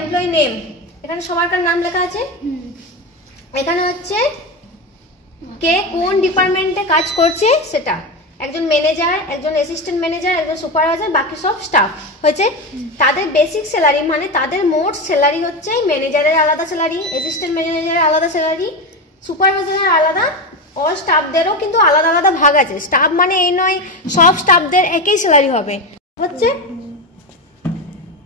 Employee name, এখানে সবারকার নাম লেখা আছে। এখানে হচ্ছে কে কোন ডিপার্টমেন্টে কাজ করছে সেটা, একজন ম্যানেজার, একজন অ্যাসিস্ট্যান্ট ম্যানেজার, একজন সুপারভাইজার, বাকি সব স্টাফ হয়েছে। তাদের বেসিক স্যালারি মানে তাদের মোট স্যালারি হচ্ছে ম্যানেজারের আলাদা স্যালারি, অ্যাসিস্ট্যান্ট ম্যানেজারের আলাদা স্যালারি, সুপারভাইজারের আলাদা, অল স্টাফদেরও কিন্তু আলাদা আলাদা ভাগ আছে। স্টাফ মানে এই নয় সব স্টাফদের একই স্যালারি হবে হচ্ছে।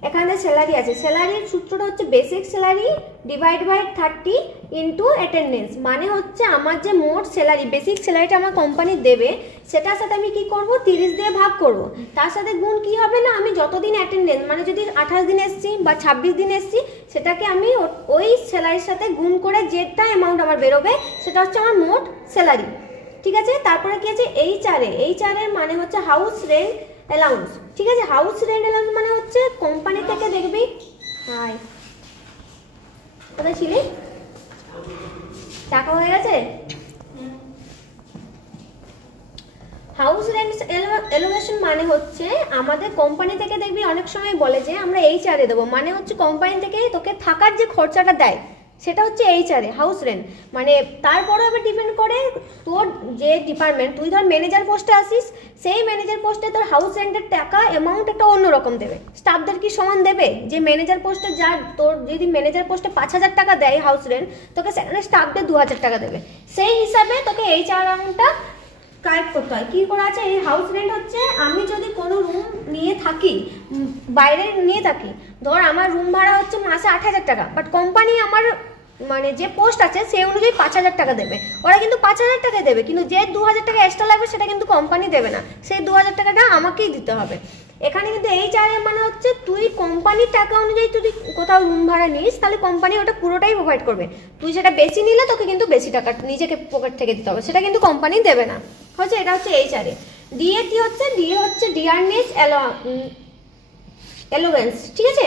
এখানে স্যালারি আছে, স্যালারির সূত্রটা হচ্ছে basic salary divide by 30 into attendance. মানে হচ্ছে আমার যে মোট স্যালারি, বেসিক স্যালারিটা আমার কোম্পানি দেবে, সেটার সাথে আমি কি করব 30 দিয়ে ভাগ করব। তার সাথে গুণ কি হবে না, আমি যতদিন অ্যাটেন্ডেন্স মানে যদি 28 দিন এসছি বা 26 দিন এসছি, সেটাকে আমি ওই স্যালারির সাথে গুণ করে যেটা অ্যামাউন্ট আমার বেরোবে সেটা হচ্ছে আমার মোট স্যালারি। ঠিক আছে, তারপরে কি আছে HR এর মানে হচ্ছে হাউস রেন্ট অ্যালাউন্স। ঠিক আছে, হাউস রেন্ট অ্যালাউন্স মানে হচ্ছে কোম্পানি থেকে দেখবি, হাই কোথায় ছিলি, টাকা হয়ে গেছে। হাউস রেন্ট এলোকেশন মানে হচ্ছে আমাদের কোম্পানি থেকে দেখবি অনেক সময় বলে যে আমরা HR এ দেবো, মানে হচ্ছে কোম্পানি থেকে তোকে থাকার যে খরচাটা দেয় সেটা হচ্ছে HR এ হাউস রেন্ট। মানে তারপরে আবার ডিপেন্ড করে তোর যে ডিপার্টমেন্ট, তুই ধর ম্যানেজার পোস্টে আসিস, সেই ম্যানেজার পোস্টে তোর হাউস রেন্টের টাকা অ্যামাউন্ট একটা অন্যরকম দেবে। স্টাফদের কি সমান দেবে? যে ম্যানেজার পোস্টে যার, তোর যদি ম্যানেজার পোস্টে 5000 টাকা দেয় হাউস রেন্ট, তোকে সেখানে স্টাফদের 2000 টাকা দেবে। সেই হিসাবে তোকে HR অ্যামাউন্টটা কালেক্ট করতে হয়। কি করে আছে এই হাউস রেন্ট হচ্ছে, আমি যদি কোনো রুম নিয়ে থাকি, বাইরে নিয়ে থাকি, ধর আমার রুম ভাড়া হচ্ছে মাসে 8000 টাকা, বাট কোম্পানি আমার মানে যে পোস্ট আছে সেই অনুযায়ী 5000 টাকা দেবে। ওরা কিন্তু 5000 টাকা দেবে, কিন্তু যে 2000 টাকা এক্সট্রা লাগবে সেটা কিন্তু কোম্পানি দেবে না, সেই 2000 টাকাটা আমাকেই দিতে হবে। এখানে কিন্তু HR মানে হচ্ছে তুই কোম্পানির টাকা অনুযায়ী তুই কোথাও রুম ভাড়া নিস, তাহলে কোম্পানি ওটা পুরোটাই প্রোভাইড করবে। তুই সেটা বেশি নিলে তোকে কিন্তু বেশি টাকা নিজেকে পকেট থেকে দিতে হবে, সেটা কিন্তু কোম্পানি দেবে না হচ্ছে। এটা হচ্ছে HR এ। DA কি হচ্ছে, DA হচ্ছে ডিয়ারনেস অ্যালোওয়েন্স। ঠিক আছে,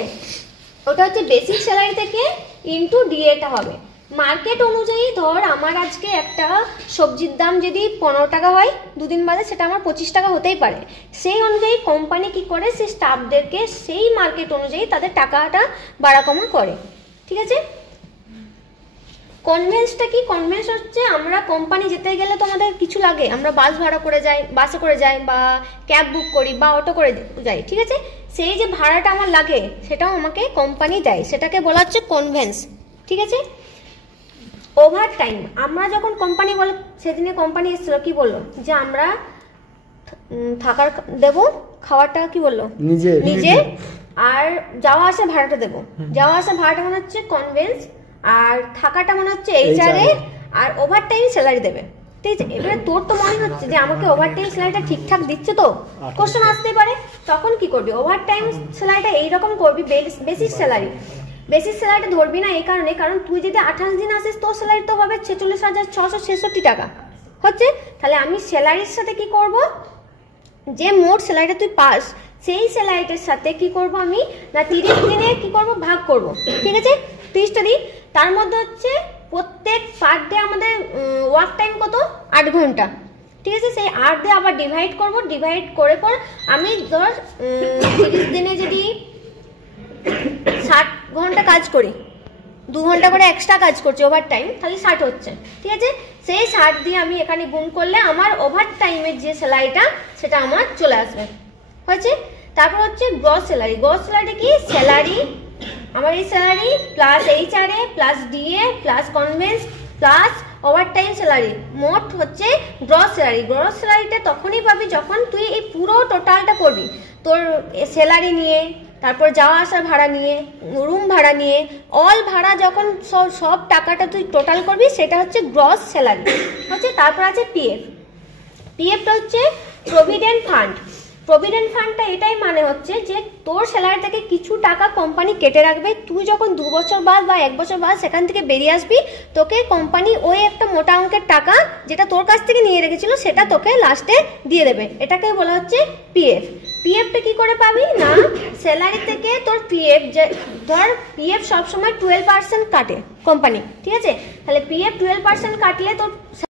ওটা হচ্ছে বেসিক স্যালারি থেকে ইন্টু DA-টা হবে মার্কেট অনুযায়ী। ধর আমার আজকে একটা সবজির দাম যদি 15 টাকা হয়, দুদিন বাদে সেটা আমার 25 টাকা হতেই পারে। সেই অনুযায়ী কোম্পানি কি করে, সেই স্টাফদেরকে সেই মার্কেট অনুযায়ী তাদের টাকাটা বাড়া কমা করে। ঠিক আছে, কনভেন্সটা কি, কনভেন্স হচ্ছে আমরা কোম্পানি যেতে গেলে তো আমাদের কিছু লাগে, আমরা বাস ভাড়া করে যাই, বাসে করে যাই, বা ক্যাব বুক করি, বা অটো করে যাই। ঠিক আছে, সেই যে ভাড়াটা আমার লাগে সেটাও আমাকে কোম্পানি দেয়, সেটাকে বলা হচ্ছে কনভেন্স। ঠিক আছে, ওভার টাইম, আমরা যখন কোম্পানি বলে, সেদিনে কোম্পানি এসেছিল কি বললো, যে আমরা থাকার দেবো, খাওয়াটা কি বললো নিজে, আর যাওয়া আসা ভাড়াটা দেবো। যাওয়া আসা ভাড়াটা মনে হচ্ছে কনভেন্স, আর থাকাটা মনে হচ্ছে HR এ, আর ওভার টাইম স্যালারি দেবে। ঠিক আছে, এবারে তোর তো মনে হচ্ছে যে আমাকে ওভার টাইম স্যালারিটা ঠিকঠাক দিচ্ছে, তো কোশ্চেন আসতে পারে, তখন কি করবি, ওভার টাইম স্যালারিটা এইরকম করবি, বেসিক স্যালারিটা ধরবি না এই কারণে, কারণ তুই যদি 28 দিন আসিস তোর স্যালারি তো হবে 46,666 টাকা হচ্ছে। তাহলে আমি স্যালারির সাথে কি করব, যে মোট স্যালারিটা তুই পাস সেই স্যালারিটার সাথে কি করব আমি না 30 দিনে কি করব ভাগ করব। ঠিক আছে, 30টা দিন, তার মধ্যে হচ্ছে প্রত্যেক পার ডে আমাদের ওয়ার্ক টাইম কত, 8 ঘন্টা। ঠিক আছে, সেই 8 দিয়ে আবার ডিভাইড করব, ডিভাইড করে পর আমি ধর 30 দিনে যদি 60 ঘন্টা কাজ করি, 2 ঘন্টা করে এক্সট্রা কাজ করছি ওভার টাইম, তাহলে 60 হচ্ছে। ঠিক আছে, সেই 60 দিয়ে আমি এখানে গুণ করলে আমার ওভার টাইমের যে স্যালারিটা সেটা আমার চলে আসবে হয়েছে। তারপর হচ্ছে গ্রস স্যালারি। গ্রস স্যালারি কি, স্যালারি আমার এই salary plus HR A plus DA plus conveyance plus overtime salary, মোট হচ্ছে গ্রস স্যালারি। গ্রস স্যালারিটা তখনই পাবি যখন তুই এই পুরো টোটালটা করবি, তোর স্যালারি নিয়ে, তারপর যাওয়া আসা ভাড়া নিয়ে, রুম ভাড়া নিয়ে, অল ভাড়া যখন সব টাকাটা তুই টোটাল করবি সেটা হচ্ছে গ্রস স্যালারি হচ্ছে। তারপর আছে PF টা হচ্ছে প্রভিডেন্ট ফান্ড। প্রভিডেন্ট ফান্ডটা এটাই মানে হচ্ছে যে তোর স্যালারি থেকে কিছু টাকা কোম্পানি কেটে রাখবে, তুই যখন 2 বছর বাদ বা 1 বছর বাদ সেখান থেকে বেরিয়ে আসবি, তোকে কোম্পানি ওই একটা মোটা অঙ্কের টাকা যেটা তোর কাছ থেকে নিয়ে রেখেছিল সেটা তোকে লাস্টে দিয়ে দেবে, এটাকে বলা হচ্ছে PF টা কি করে পাবি না, স্যালারি থেকে তোর PF, ধর PF সবসময় 12% কাটে কোম্পানি। ঠিক আছে, তাহলে PF 12% কাটলে তোর